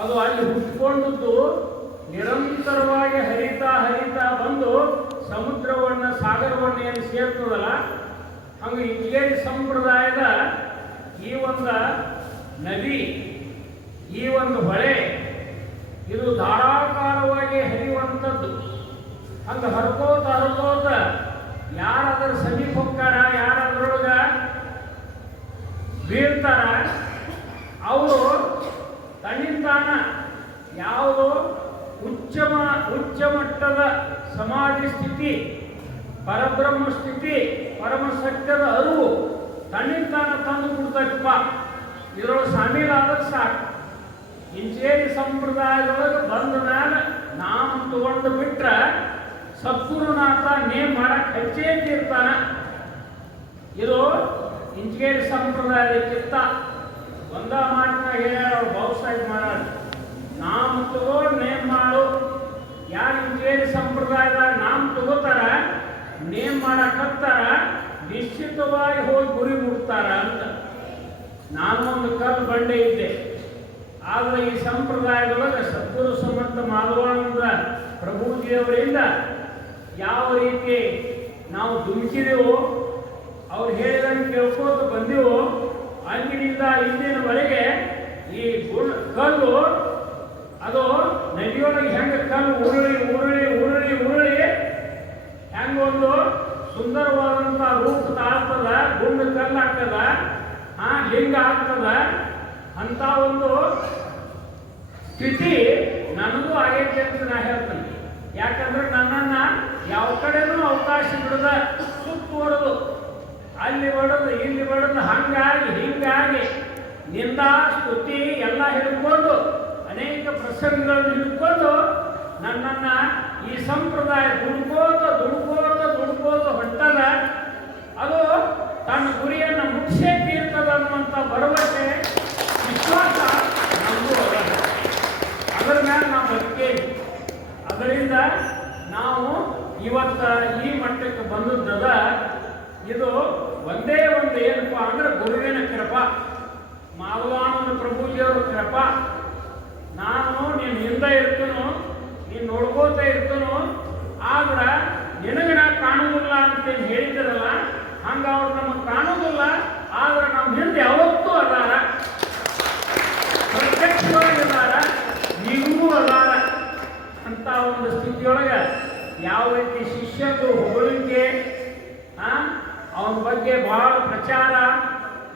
ಅದು ಅಲ್ಲಿ ಹುಟ್ಕೊಂಡದ್ದು ನಿರಂತರವಾಗಿ ಹರಿತಾ ಹರಿತಾ ಬಂದು ಸಮುದ್ರವನ್ನ ಸಾಗರವನ್ನು ಏನು ಸೇರ್ತದಲ್ಲ, ಹಂಗೆ ಇಂಗೇರಿ ಸಂಪ್ರದಾಯದ ಈ ಒಂದು ನದಿ, ಈ ಒಂದು ಹೊಳೆ ಇದು ಧಾರಾಕಾರವಾಗಿ ಹರಿಯುವಂಥದ್ದು. ಹಂಗೆ ಹರ್ಕೋತ ಹರ್ಕೋತ ಯಾರಾದ್ರೂ ಸಮೀಪ ಹೋಗ್ತಾರ, ಯಾರಾದ್ರೊಳಗ ಬೀಳ್ತಾರ, ಅವರು ತನ್ನಿಂದಾನ ಯಾವುದು ಉಚ್ಚ ಮಟ್ಟದ ಸಮಾಧಿ ಸ್ಥಿತಿ, ಪರಬ್ರಹ್ಮ ಸ್ಥಿತಿ, ಪರಮ ಸತ್ಯದ ಅರಿವು ತನ್ನಿಂದಾನ ತಂದು ಕೊಡ್ತಕ್ಕಪ್ಪ. ಇದರೊಳಗೆ ಶಾಮೀಲಾದ್ರೆ ಸಾಕು. ಇಂಚೇರಿ ಸಂಪ್ರದಾಯದೊಳಗೆ ಬಂದ ಮೇಲೆ ನಾಮ ತಗೊಂಡು ಬಿಟ್ರೆ ಸದ್ಗುರುನಾಥ ನೇಮ್ ಮಾಡಕ್ಕೆ ಹೆಚ್ಚೇ ತೀರ್ತಾನ. ಇದು ಇಂಚೇರಿ ಸಂಪ್ರದಾಯದ ಚಿತ್ತ. ಒಂದ ಮಾತಿನ ಹೇಳ್ಯಾರ ಅವ್ರು ಬಹುಸಾಗಿ ಮಾಡೋದು, ನಾಮ ತಗೋ ನೇಮ್ ಮಾಡು. ಯಾರು ಇಂಚೇರಿ ಸಂಪ್ರದಾಯದಾಗ ನಾಮ ತಗೋತಾರ, ನೇಮ್ ಮಾಡಕತ್ತಾರ, ನಿಶ್ಚಿತವಾಗಿ ಹೋಗಿ ಗುರಿ ಮುಟ್ತಾರ ಅಂತ. ನಾನು ಒಂದು ಕಲ್ಲು ಬಂಡೆ ಇದ್ದೆ. ಆದರೆ ಈ ಸಂಪ್ರದಾಯದೊಳಗೆ ಸದ್ಗುರು ಸಮರ್ಥ ಮಾಧವಾನಂದ ಪ್ರಭುಜಿಯವರಿಂದ ಯಾವ ರೀತಿ ನಾವು ದುಮಿಕಿದೆವೋ, ಅವ್ರು ಹೇಳಿದಂಗೆ ಕೇಳ್ಕೋತ ಬಂದೆವೋ, ಅಂದಿನಿಂದ ಇಂದಿನವರೆಗೆ ಈ ಕಲ್ಲು ಅದು ನದಿಯೊಳಗೆ ಹೆಂಗೆ ಕಲ್ಲು ಉರುಳಿ ಉರುಳಿ ಉರುಳಿ ಉರುಳಿ ಹೆಂಗೊಂದು ಸುಂದರವಾದಂಥ ರೂಪ ತಾಳ್ತದ, ಗುಂಡು ಕಲ್ಲು ಆಗ್ತದ, ಲಿಂಗ ಆಗ್ತದ, ಅಂತ ಒಂದು ಸ್ಥಿತಿ ನನಗೂ ಆಗೈತೆ ಅಂತ ನಾ ಹೇಳ್ತೇನೆ. ಯಾಕಂದ್ರೆ ನನ್ನನ್ನ ಯಾವ ಕಡೆನೂ ಅವಕಾಶ ಬಿಡದ ಸುತ್ತುವರೆದು ಅಲ್ಲಿ ಹೊಡೆದು ಇಲ್ಲಿ ಹೊಡೆದು ಹಂಗಾಗಿ ಹಿಂಗಾಗಿ ನಿಂದ ಸ್ತುತಿ ಎಲ್ಲ ಹಿಡ್ಕೊಂಡು ಅನೇಕ ಪ್ರಸಂಗಗಳನ್ನು ಹಿಡ್ಕೊಂಡು ನನ್ನನ್ನ ಈ ಸಂಪ್ರದಾಯ ದುಡ್ಕೋತ ದುಡ್ಕೋತ ದುಡ್ಕೋತ ಹೊಂಟದ. ಅದು ತನ್ನ ಗುರಿಯನ್ನು ಮುಗಿಸೇ ತೀರ್ತದ ಅನ್ನುವಂಥ ಭರವಸೆ, ವಿಶ್ವಾಸ ನಮಗೂ ಅದ. ಅದರ ಮೇಲೆ ನಾವು ಬದುಕೇವಿ. ಅದರಿಂದ ನಾವು ಇವತ್ತ ಈ ಮಟ್ಟಕ್ಕೆ ಬಂದದ್ದದ. ಇದು ಒಂದೇ ಒಂದು ಏನಪ್ಪ ಅಂದ್ರೆ ಗುರುವಿನ ಕೃಪಾ, ಮಾಧವಾನಂದ ಪ್ರಭುಜಿಯವರ ಕೃಪಾ. ನಾನು ನೀನು ಹಿಂದೆ ಇರ್ತನೋ, ನೀನು ನೋಡ್ಕೋತ ಇರ್ತನೋ, ಆದ್ರೆ ನಿನಗೆ ನಾ ಕಾಣುವುದಿಲ್ಲ ಅಂತೇನು ಹೇಳಿದಿರಲ್ಲ, ಹಂಗ ಅವ್ರು ನಮಗೆ ಕಾಣುವುದಿಲ್ಲ, ಆದ್ರೆ ನಮ್ಮ ಹಿಂದೆ ಯಾವತ್ತೂ ಅದಾರ, ಪ್ರತ್ಯಕ್ಷವಾಗಿದ್ದಾರ, ಈಗೂ ಅದಾರ ಅಂತ ಒಂದು ಸ್ಥಿತಿಯೊಳಗೆ ಯಾವ ರೀತಿ ಶಿಷ್ಯರು ಹೊಗಳಿಕೆ, ಅವನ ಬಗ್ಗೆ ಬಹಳ ಪ್ರಚಾರ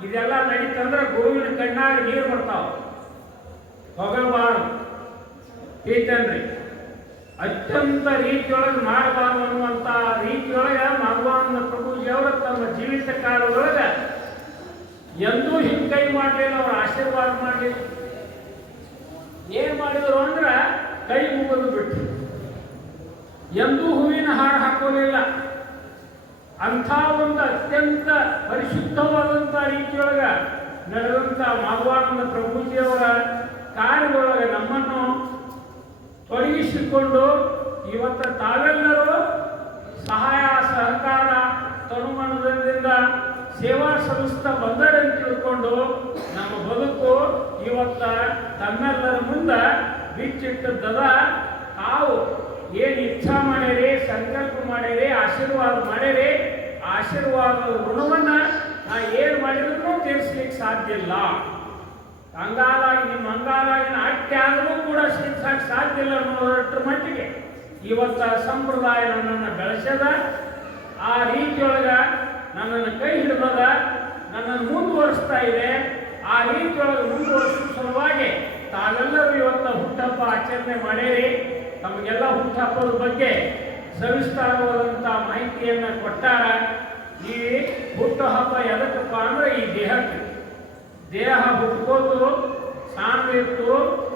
ಇದೆಲ್ಲ ನಡೀತಂದ್ರೆ ಗುರುವಿನ ಕಣ್ಣಾಗ ನೀರು ಬರ್ತಾವ. ಹೊಗಳಬಾರದು, ಏತನ್ರಿ ಅತ್ಯಂತ ರೀತಿಯೊಳಗೆ ಮಾಡಬಾರದು ಅನ್ನುವಂಥ ರೀತಿಯೊಳಗೆ ಮಾಧವಾನಂದ ಪ್ರಭುಜಿಯವರು ತಮ್ಮ ಜೀವಿತ ಕಾಲದೊಳಗೆ ಎಂದೂ ಹಿಂಗೆ ಕೈ ಮಾಡಲಿಲ್ಲ, ಅವ್ರ ಆಶೀರ್ವಾದ ಮಾಡಲಿಲ್ಲ. ಏನ್ ಮಾಡಿದ್ರು ಅಂದ್ರೆ ಕೈ ಮುಗಿದು ಬಿಟ್ಟು ಎಂದೂ ಹೂವಿನ ಹಾರ ಹಾಕೋಲಿಲ್ಲ. ಅಂಥ ಒಂದು ಅತ್ಯಂತ ಪರಿಶುದ್ಧವಾದಂಥ ರೀತಿಯೊಳಗೆ ನಡೆದಂಥ ಮಾಧವಾನಂದ ಪ್ರಭುಜಿಯವರ ಕಾರ್ಯದೊಳಗೆ ನಮ್ಮನ್ನು ತೊಡಗಿಸಿಕೊಂಡು ಇವತ್ತು ತಾವೆಲ್ಲರೂ ಸಹಾಯ ಸಹಕಾರ ತನುಮನದಿಂದ ಸೇವಾ ಸಲ್ಲಿಸ್ತಾ ಬಂದರೆಂದು ತಿಳ್ಕೊಂಡು ನಮ್ಮ ಬದುಕು ಇವತ್ತ ತಮ್ಮೆಲ್ಲರ ಮುಂದೆ ಬಿಚ್ಚಿಟ್ಟದ್ದದ. ತಾವು ಏನು ಇಚ್ಛಾ ಮಾಡಿರಿ, ಸಂಕಲ್ಪ ಮಾಡಿರಿ, ಆಶೀರ್ವಾದ ಮಾಡಿರಿ, ಆಶೀರ್ವಾದದ ಋಣವನ್ನು ನಾ ಏನು ಮಾಡಿದ್ರು ತೀರಿಸ್ಲಿಕ್ಕೆ ಸಾಧ್ಯ ಇಲ್ಲ. ಅಂಗಾಲಾಗಿ ನಿಮ್ಮ ಅಂಗಾಲಾಗಿನ ಅಟ್ಟೆ ಆದರೂ ಕೂಡ ತೀರ್ಸಕ್ಕೆ ಸಾಧ್ಯ ಇಲ್ಲ ಅನ್ನೋದರ ಮಟ್ಟಿಗೆ ಇವತ್ತ ಸಂಪ್ರದಾಯ ನನ್ನನ್ನು ಬೆಳೆಸದ. ಆ ರೀತಿಯೊಳಗೆ ನನ್ನನ್ನು ಕೈ ಹಿಡಿದದ, ನನ್ನನ್ನು ಮುಂದುವರಿಸ್ತಾ ಇದೆ. ಆ ರೀತಿಯೊಳಗೆ ಮುಂದುವರಿಸುವ ಸಲುವಾಗಿ ತಾವೆಲ್ಲರೂ ಇವತ್ತು ಹುಟ್ಟಹಬ್ಬ ಆಚರಣೆ ಮಾಡಿರಿ. ತಮಗೆಲ್ಲ ಹುಟ್ಟಹಬ್ಬದ ಬಗ್ಗೆ ಸವಿಸ್ತಾರವಾದಂಥ ಮಾಹಿತಿಯನ್ನು ಕೊಟ್ಟಾರ. ಈ ಹುಟ್ಟುಹಬ್ಬ ಎದಕ್ಕಪ್ಪ ಅಂದ್ರೆ ಈ ದೇಹಕ್ಕೆ, ದೇಹ ಹುಟ್ಕೋತು, ಸಾಂದ್ರಿತ್ತು,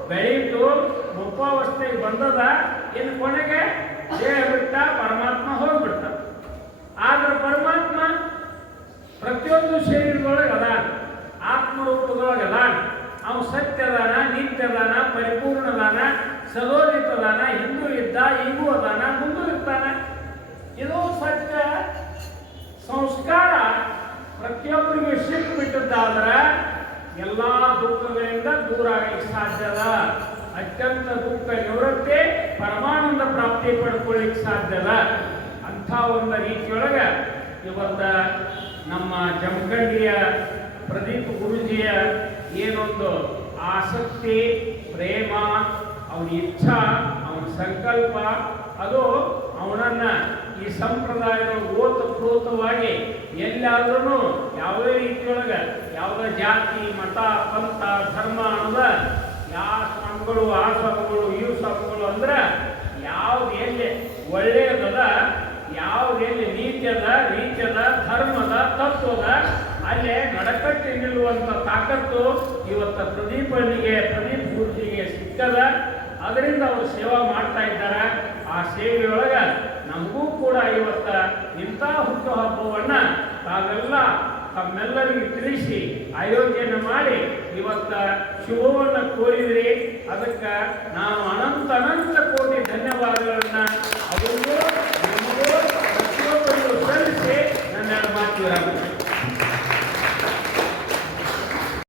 ಬೆಳೀತು, ಮುಪ್ಪಾವಸ್ಥೆಗೆ ಬಂದದ. ಇನ್ನು ಕೊನೆಗೆ ದೇಹ ಬಿಟ್ಟ ಪರಮಾತ್ಮ ಹೋಗ್ಬಿಡ್ತ. ಆದ್ರೆ ಪರಮಾತ್ಮ ಪ್ರತಿಯೊಂದು ಶರೀರದೊಳಗೆ ಅದಾನ, ಆತ್ಮರೂಪದೊಳಗೆ ಅದಾನ. ಅವನು ಸತ್ಯದಾನ, ನಿತ್ಯದಾನ, ಪರಿಪೂರ್ಣದಾನ, ಸದೋದಿತದಾನ, ಹಿಂದೂ ಇದ್ದ, ಈಗೂ ಅದಾನ, ಮುಂದೂ ಇರ್ತಾನ. ಇದು ಸತ್ಯ ಸಂಸ್ಕಾರ ಪ್ರತಿಯೊಬ್ಬರಿಗೂ ಸಿಕ್ಕಿಬಿಟ್ಟದ್ದಾದ್ರೆ ಎಲ್ಲ ದುಃಖಗಳಿಂದ ದೂರ ಆಗಲಿಕ್ಕೆ ಸಾಧ್ಯದ. ಅತ್ಯಂತ ದುಃಖ ನಿವೃತ್ತಿ ಪರಮಾನಂದ ಪ್ರಾಪ್ತಿ ಪಡ್ಕೊಳ್ಳಿಕ್ಕೆ ಸಾಧ್ಯದ. ಅಂಥ ಒಂದು ರೀತಿಯೊಳಗೆ ಇವತ್ತ ನಮ್ಮ ಜಮಖಂಡಿಯ ಪ್ರದೀಪ್ ಗುರುಜಿಯ ಏನೊಂದು ಆಸಕ್ತಿ, ಪ್ರೇಮ, ಅವನ ಇಚ್ಛಾ, ಅವನ ಸಂಕಲ್ಪ, ಅದು ಅವನನ್ನ ಈ ಸಂಪ್ರದಾಯದ ಓತಪ್ರೋತವಾಗಿ ಎಲ್ಲಾದ್ರೂ ಯಾವುದೇ ರೀತಿಯೊಳಗೆ ಯಾವುದೇ ಜಾತಿ, ಮತ, ಪಂಥ, ಧರ್ಮ ಅನ್ನೋದ ಯಾವ ಸ್ವಾಮಿಗಳು, ಆ ಸ್ವಾಮಿಗಳು, ಇವು ಸ್ವಾಮಿಗಳು ಅಂದ್ರೆ ಯಾವ್ದು ಎಲ್ಲಿ ಒಳ್ಳೆಯದದ, ಯಾವ್ದು ಎಲ್ಲಿ ನೀತ್ಯದ ಧರ್ಮದ ತತ್ವದ ಅಲ್ಲೇ ನಡಕಟ್ಟಿ ನಿಲ್ಲುವಂಥ ತಾಕತ್ತು ಇವತ್ತು ಪ್ರದೀಪ್ ಗುರುಜಿಗೆ ಸಿಕ್ಕದ. ಅದರಿಂದ ಅವರು ಸೇವಾ ಮಾಡ್ತಾ ಇದ್ದಾರೆ. ಆ ಸೇವೆಯೊಳಗೆ ನಮಗೂ ಕೂಡ ಇವತ್ತ ಇಂಥ ಹುಟ್ಟುಹಬ್ಬವನ್ನು ತಮ್ಮೆಲ್ಲರಿಗೂ ತಿಳಿಸಿ ಆಯೋಜನೆ ಮಾಡಿ ಇವತ್ತ ಶುಭವನ್ನು ಕೋರಿದ್ರಿ. ಅದಕ್ಕೆ ನಾನು ಅನಂತ ಕೋಟಿ ಧನ್ಯವಾದಗಳನ್ನು ಅವರಿಗೂ ನಮಗೂ ಪ್ರತಿಯೊಬ್ಬರಿಗೂ ಸಲ್ಲಿಸಿ ನನ್ನ ಮಾತು